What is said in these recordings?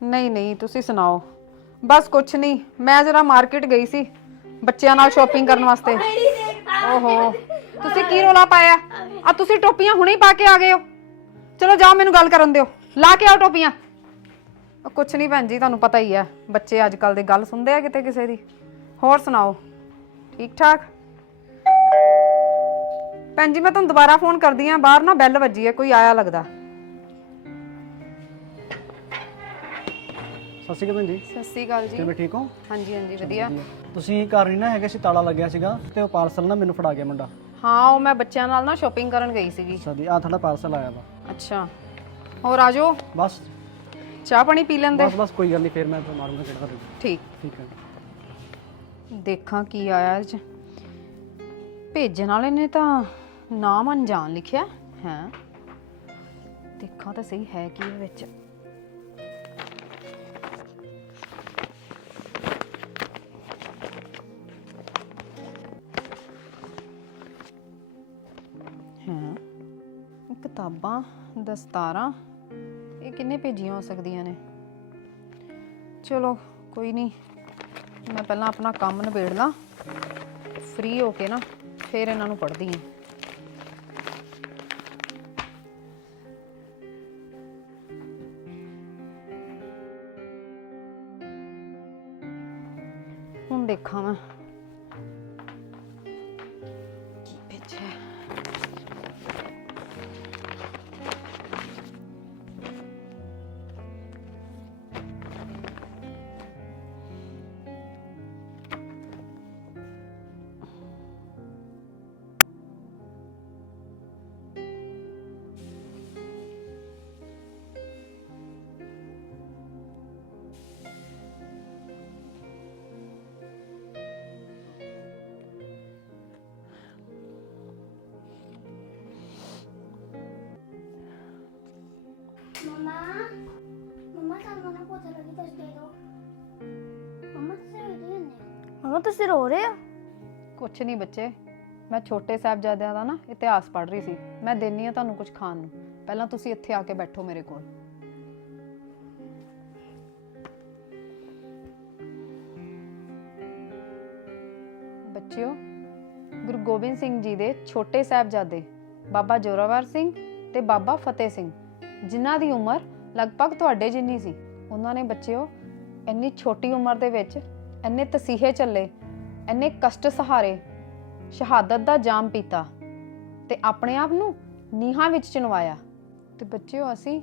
ਨਹੀਂ ਨਹੀਂ, ਤੁਸੀਂ ਸੁਣਾਓ। ਬਸ ਕੁਛ ਨਹੀਂ, ਮੈਂ ਜਰਾ ਮਾਰਕੀਟ ਗਈ ਸੀ, ਬੱਚਿਆਂ ਨਾਲ ਸ਼ਾਪਿੰਗ ਕਰਨ ਵਾਸਤੇ। ਓਹੋ, ਤੁਸੀਂ ਕੀ ਰੋਲਾ ਪਾਇਆ? ਆ ਤੁਸੀਂ ਟੋਪੀਆਂ ਹੁਣੇ ਹੀ ਪਾ ਕੇ ਆ ਗਏ ਹੋ। ਚਲੋ ਜਾਓ, ਮੈਨੂੰ ਗੱਲ ਕਰਨ ਦਿਓ। ਲਾ ਕੇ ਆਓ ਟੋਪੀਆਂ। ਉਹ ਕੁਛ ਨਹੀਂ ਭੈਣ ਜੀ, ਤੁਹਾਨੂੰ ਪਤਾ ਹੀ ਹੈ, ਬੱਚੇ ਅੱਜ ਕੱਲ ਦੇ ਗੱਲ ਸੁਣਦੇ ਆ ਕਿਤੇ ਕਿਸੇ ਦੀ। ਹੋਰ ਸੁਣਾਓ ਠੀਕ ਠਾਕ ਭੈਣ ਜੀ, ਮੈਂ ਤੁਹਾਨੂੰ ਦੁਬਾਰਾ ਫੋਨ ਕਰਦੀ ਆ ਬਾਹਰ ਨਾ ਬੈਲ ਵੱਜੀ ਹੈ, ਕੋਈ ਆਇਆ ਲੱਗਦਾ। ਸਤਿ ਸ਼੍ਰੀ ਅਕਾਲ ਭੈਣ ਜੀ। ਸਤਿ ਸ਼੍ਰੀ ਅਕਾਲ ਜੀ। ਕਿਵੇਂ ਠੀਕ ਹੋ? ਹਾਂਜੀ ਹਾਂਜੀ ਵਧੀਆ। ਤੁਸੀਂ ਘਰ ਨਹੀਂ ਨਾ ਹੈਗੇ ਸੀ ਤਾਲਾ ਲੱਗਿਆ ਸੀਗਾ ਤੇ ਉਹ ਪਾਰਸਲ ਨਾ ਮੈਨੂੰ ਫੜਾ ਗਿਆ ਮੁੰਡਾ। ਹਾਂ ਉਹ ਮੈਂ ਬੱਚਿਆਂ ਨਾਲ ਨਾ ਸ਼ਾਪਿੰਗ ਕਰਨ ਗਈ ਸੀਗੀ। ਸਦੀ ਆ ਤੁਹਾਡਾ ਪਾਰਸਲ ਆਇਆ ਵਾ। ਅੱਛਾ। ਹੋਰ ਆਜੋ ਬਸ। ਚਾਹ ਪਾਣੀ ਪੀ ਲੈਂਦੇ। ਬਸ ਬਸ ਕੋਈ ਗੱਲ ਨਹੀਂ ਫਿਰ ਮੈਂ ਫਿਰ ਮਾਰੂੰਗਾ ਕਿਹੜਾ ਤੁਹਾਡੇ ਠੀਕ। ਠੀਕ ਹੈ। ਦੇਖਾਂ ਕੀ ਆਇਆ ਇਹ 'ਚ ਭੇਜਣ ਵਾਲੇ ਨੇ ਤਾਂ ਨਾਮ ਅਣਜਾਣ ਲਿਖਿਆ ਹੈ। ਦੇਖਾਂ ਤਾਂ ਸਹੀ ਹੈ ਕੀ ਵਿੱਚ। ਕਿਤਾਬਾਂ, ਦਸਤਾਰਾਂ, ਇਹ ਕਿੰਨੇ ਭੇਜੀਆਂ ਹੋ ਸਕਦੀਆਂ ਨੇ? ਚਲੋ, ਕੋਈ ਨਹੀਂ, ਮੈਂ ਪਹਿਲਾਂ ਆਪਣਾ ਕੰਮ ਨਿਬੇੜ ਲਾਂ। ਫ੍ਰੀ ਹੋ ਕੇ ਨਾ, ਫਿਰ ਇਹਨਾਂ ਨੂੰ ਪੜ੍ਹਦੀ ਹਾਂ। ਹੁਣ ਦੇਖਾਂ ਮੈਂ। మమ్మ ਮਮਾ ਤੁਸੀਂ ਰੋ ਰਹੇ ਹੋ ਕੁਛ ਨਹੀਂ ਬੱਚੇ ਮੈਂ ਛੋਟੇ ਸਾਹਿਬਜ਼ਾਦਿਆਂ ਦਾ ਨਾ ਇਤਿਹਾਸ ਪੜ੍ਹ ਰਹੀ ਸੀ। ਮੈਂ ਦੇਣੀ ਆ ਤੁਹਾਨੂੰ ਕੁਝ ਖਾਣ ਨੂੰ। ਪਹਿਲਾਂ ਤੁਸੀਂ ਇੱਥੇ ਆ ਕੇ ਬੈਠੋ ਮੇਰੇ ਕੋਲ। ਬੱਚਿਓ ਗੁਰੂ ਗੋਬਿੰਦ ਸਿੰਘ ਜੀ ਦੇ ਛੋਟੇ ਸਾਹਿਬਜ਼ਾਦੇ ਬਾਬਾ ਜੋਰਾਵਰ ਸਿੰਘ ਤੇ ਬਾਬਾ ਫਤਿਹ ਸਿੰਘ ਜਿਨ੍ਹਾਂ ਦੀ ਉਮਰ ਲਗਭਗ ਤੁਹਾਡੇ ਜਿੰਨੀ ਸੀ। ਉਹਨਾਂ ਨੇ ਬੱਚਿਓ, ਇੰਨੀ ਛੋਟੀ ਉਮਰ ਦੇ ਵਿੱਚ ਇੰਨੇ ਤਸੀਹੇ ਚੱਲੇ, ਇੰਨੇ ਕਸ਼ਟ ਸਹਾਰੇ, ਸ਼ਹਾਦਤ ਦਾ ਜਾਮ ਪੀਤਾ ਤੇ ਆਪਣੇ ਆਪ ਨੂੰ ਨੀਹਾਂ ਵਿੱਚ ਚਿਣਵਾਇਆ। ਤੇ ਬੱਚਿਓ, ਅਸੀਂ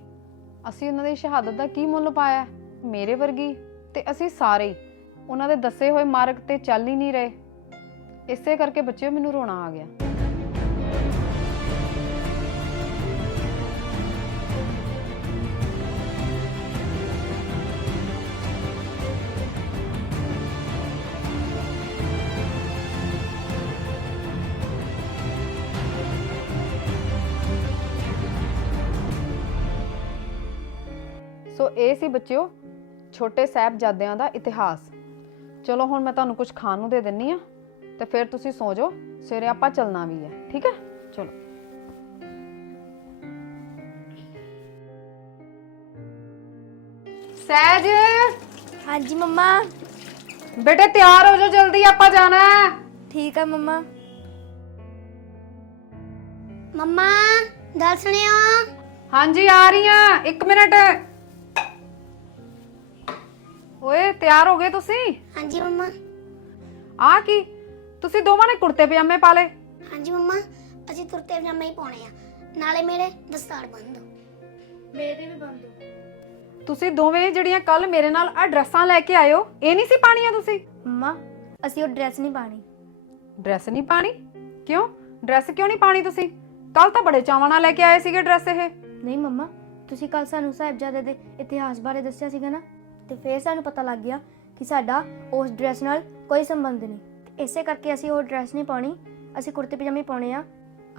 ਅਸੀਂ ਉਹਨਾਂ ਦੀ ਸ਼ਹਾਦਤ ਦਾ ਕੀ ਮੁੱਲ ਪਾਇਆ? ਮੇਰੇ ਵਰਗੀ ਤੇ ਅਸੀਂ ਸਾਰੇ ਉਹਨਾਂ ਦੇ ਦੱਸੇ ਹੋਏ ਮਾਰਗ ਤੇ ਚੱਲ ਹੀ ਨਹੀਂ ਰਹੇ। ਇਸੇ ਕਰਕੇ ਬੱਚਿਓ, ਮੈਨੂੰ ਰੋਣਾ ਆ ਗਿਆ। ਸੋ ਇਹ ਸੀ ਬੱਚਿਓ ਛੋਟੇ ਸਾਹਿਬਜ਼ਾਦਿਆਂ ਦਾ ਇਤਿਹਾਸ। ਚਲੋ ਹੁਣ ਮੈਂ ਤੁਹਾਨੂੰ ਕੁਝ ਖਾਣ ਨੂੰ ਦੇ ਦਿੰਨੀ ਆ ਤੇ ਫਿਰ ਤੁਸੀਂ ਸੌ ਜਾਓ ਸਵੇਰੇ ਆਪਾਂ ਚੱਲਣਾ ਵੀ ਹੈ ਠੀਕ ਹੈ ਚਲੋ। ਸਹਿਜ! ਹਾਂਜੀ ਮੰਮਾ। ਬੇਟੇ ਤਿਆਰ ਹੋ ਜਾਓ ਜਲਦੀ ਆਪਾਂ ਜਾਣਾ। ਹੈ ਠੀਕ ਆ ਮੰਮਾ। ਮਮਾ ਗੱਲ ਸੁਣਿਓ। ਹਾਂਜੀ ਆ ਰਹੀ ਆ 1 ਮਿੰਟ। ਤਿਆਰ ਹੋ ਗਏ ਤੁਸੀਂ? ਹਾਂਜੀ ਮਮਾ। ਆ ਕੀ? ਤੁਸੀਂ ਦੋਵਾਂ ਨੇ ਕੁੜਤੇ ਪਜਾਮੇ ਪਾ ਲਏ। ਹਾਂਜੀ ਮਮਾ ਅਸੀਂ ਤੁਰਤੇ ਪਜਾਮੇ ਹੀ ਪਾਉਣੇ ਆ। ਨਾਲੇ ਮੇਰੇ ਦਸਤਾਰ ਬੰਦ ਮੇਰੇ ਵੀ ਬੰਦ ਤੁਸੀਂ ਦੋਵੇਂ ਜਿਹੜੀਆਂ ਕੱਲ ਮੇਰੇ ਨਾਲ ਆ ਡਰੈਸਾਂ ਲੈ ਕੇ ਆਇਓ ਇਹ ਨਹੀਂ ਸੀ ਪਾਣੀਆਂ ਤੁਸੀਂ? ਮੰਮਾ ਅਸੀਂ ਉਹ ਡਰੈਸ ਨਹੀਂ ਪਾਣੀ। ਡਰੈਸ ਨਹੀਂ ਪਾਣੀ? ਕਿਉਂ? ਡਰੈਸ ਕਿਉਂ ਨਹੀਂ ਪਾਣੀ ਤੁਸੀਂ? ਕੱਲ ਤਾਂ ਬੜੇ ਚਾਵਾਂ ਨਾਲ ਲੈ ਕੇ ਆਏ ਸੀਗੇ ਡਰੈਸ ਇਹ। ਨਹੀਂ ਮੰਮਾ ਤੁਸੀਂ ਕੱਲ ਸਾਨੂੰ ਸਾਹਿਬਜ਼ਾਦੇ ਦੇ ਇਤਿਹਾਸ ਬਾਰੇ ਦੱਸਿਆ ਸੀਗਾ ਨਾ। ਤੇ ਫੇਰ ਸਾਨੂੰ ਪਤਾ ਲੱਗ ਗਿਆ ਕਿ ਸਾਡਾ ਉਸ ਡਰੈਸ ਨਾਲ ਕੋਈ ਸੰਬੰਧ ਨਹੀਂ। ਇਸੇ ਕਰਕੇ ਅਸੀਂ ਉਹ ਡਰੈਸ ਨਹੀਂ ਪਾਉਣੀ, ਅਸੀਂ ਕੁੜਤੇ ਪਜਾਮੇ ਪਾਉਣੇ ਆ।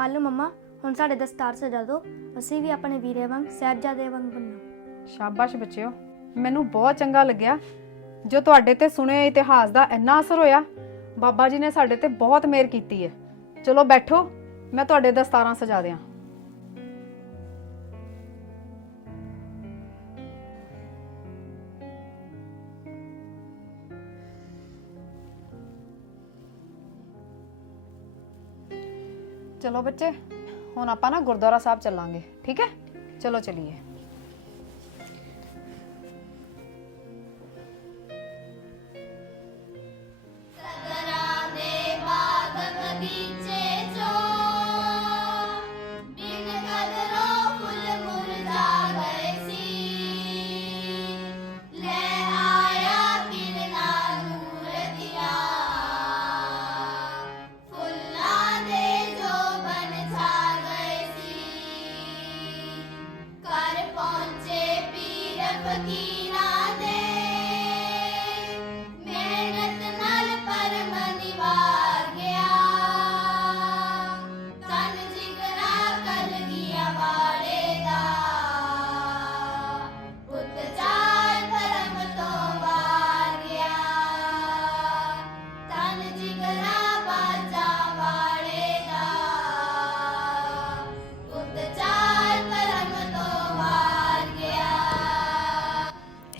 ਆਲੋ ਮੰਮਾ, ਹੁਣ ਸਾਡੇ ਦਸਤਾਰ ਸਜਾ ਦਿਓ। ਅਸੀਂ ਵੀ ਆਪਣੇ ਵੀਰੇ ਵਾਂਗ ਸਾਹਿਬਜ਼ਾਦੇ ਵਾਂਗ ਬਣਨਾ। ਸ਼ਾਬਾਸ਼ ਬੱਚਿਓ, ਮੈਨੂੰ ਬਹੁਤ ਚੰਗਾ ਲੱਗਿਆ। ਜੋ ਤੁਹਾਡੇ ਤੇ ਸੁਣੇ ਇਤਿਹਾਸ ਦਾ ਇੰਨਾ ਅਸਰ ਹੋਇਆ, ਬਾਬਾ ਜੀ ਨੇ ਸਾਡੇ ਤੇ ਬਹੁਤ ਮਿਹਰ ਕੀਤੀ ਹੈ। ਚਲੋ ਬੈਠੋ, ਮੈਂ ਤੁਹਾਡੇ ਦਸਤਾਰਾਂ ਸਜਾ ਦਿਆਂ। ਚਲੋ ਬੱਚੇ ਹੁਣ ਆਪਾਂ ਨਾ ਗੁਰਦੁਆਰਾ ਸਾਹਿਬ ਚੱਲਾਂਗੇ ਠੀਕ ਹੈ? ਚਲੋ ਚਲੀਏ।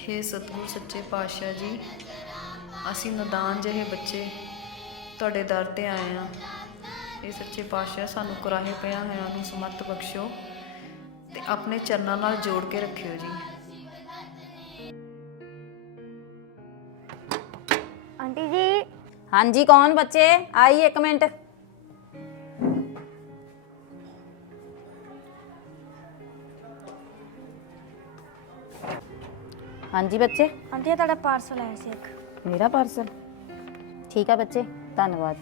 ਹੇ ਸਤਿਗੁਰ ਸੱਚੇ ਪਾਤਸ਼ਾਹ ਜੀ ਅਸੀਂ ਨਦਾਨ ਜਿਹੇ ਬੱਚੇ ਤੁਹਾਡੇ ਦਰ ਤੇ ਆਏ ਆ ਇਹ ਸੱਚੇ ਪਾਤਸ਼ਾਹ ਸਾਨੂੰ ਕੁਰਾਹੇ ਪਿਆ ਹੋਇਆਂ ਨੂੰ ਸਮਤ ਬਖਸ਼ੋ ਤੇ ਆਪਣੇ ਚਰਨਾਂ ਨਾਲ ਜੋੜ ਕੇ ਰੱਖਿਓ ਜੀ। ਆਂਟੀ ਜੀ। ਹਾਂਜੀ ਕੌਣ ਬੱਚੇ? ਆਈ ਇੱਕ ਮਿੰਟ। ਹਾਂਜੀ ਬੱਚੇ? ਆਂਟੀ ਇਹ ਤੁਹਾਡਾ ਪਾਰਸਲ ਆਇਆ ਸੀ ਇੱਕ। ਮੇਰਾ ਪਾਰਸਲ ਠੀਕ ਆ ਬੱਚੇ ਧੰਨਵਾਦ।